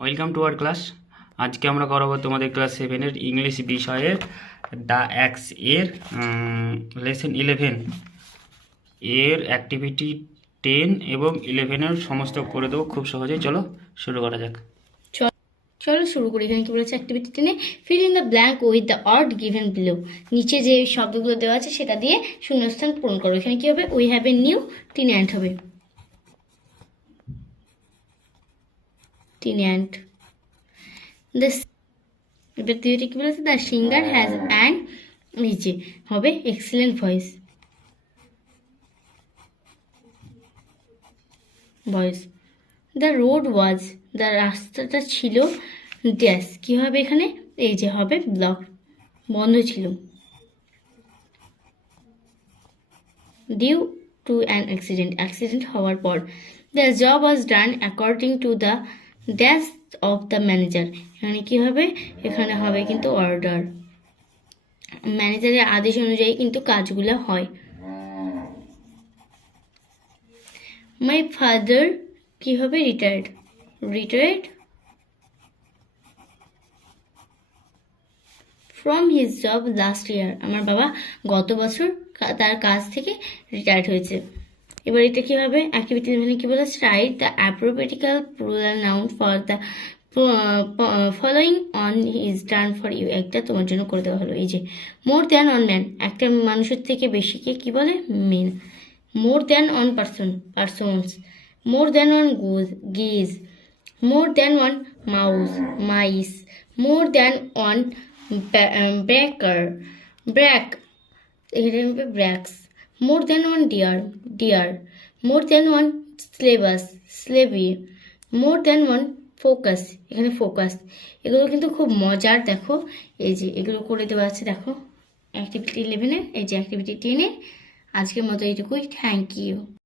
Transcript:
Welcome to our class. আজকে আমরা করাবো তোমাদের ক্লাস 7-এর ইংলিশ বিষয়ের দ্য অ্যাক্স এর লেসন 11 এর অ্যাক্টিভিটি 10 এবং 11-এর সমস্ত করে দেবো খুব সহজেই। চলো শুরু করা যাক। চলো শুরু করি। এখানে কি বলেছে, অ্যাক্টিভিটি টেনে fill in the blank with the word given below. নিচে যে শব্দগুলো দেওয়া আছে সেটা দিয়ে শূন্যস্থান পূরণ করো। এখানে কি হবে, we have a new tin ant হবে টিন অ্যান্ট। এবার দ্বিতীয়টি কি বলেছে, দ্য সিঙ্গার হ্যাজ অ্যান নিচে হবে excellent voice voice. The road was, the রাস্তাটা ছিল ড্যাশ কি হবে এখানে, এই যে হবে ব্লক, বন্ধ ছিল। ডিউ টু অ্যান অ্যাক্সিডেন্ট হওয়ার পর। The job was done according to the dash of the manager. এখানে কি হবে, এখানে হবে কিন্তু অর্ডার, ম্যানেজারের আদেশ অনুযায়ী কিন্তু কাজগুলো হয়। মাই ফাদার কি হবে, retired from his job last year. আমার বাবা গত বছর তার কাজ থেকে রিটায়ার্ড হয়েছে। এবার এটা কি হবে, অ্যাক্টিভিটি কি বলেছে, write the appropriate plural noun for the following one is done for you. একটা তোমার জন্য করে দেওয়া হলো। এই যে মোর দ্যান অন ম্যান, একটা মানুষের থেকে বেশিকে কি বলে, men. More than one persons, more than one geese, more than one mice, more than one brack, এখানে হবে bracks. More than one deer, more than one স্লেভি, মোর দ্যান অন ফোকাস, এখানে ফোকাস। এগুলো কিন্তু খুব মজার। দেখো এই যে এগুলো করে দেওয়া আছে, দেখো অ্যাক্টিভিটি 11-এর, এই যে অ্যাক্টিভিটি 10-এর। আজকের মতো এইটুকুই, থ্যাংক ইউ।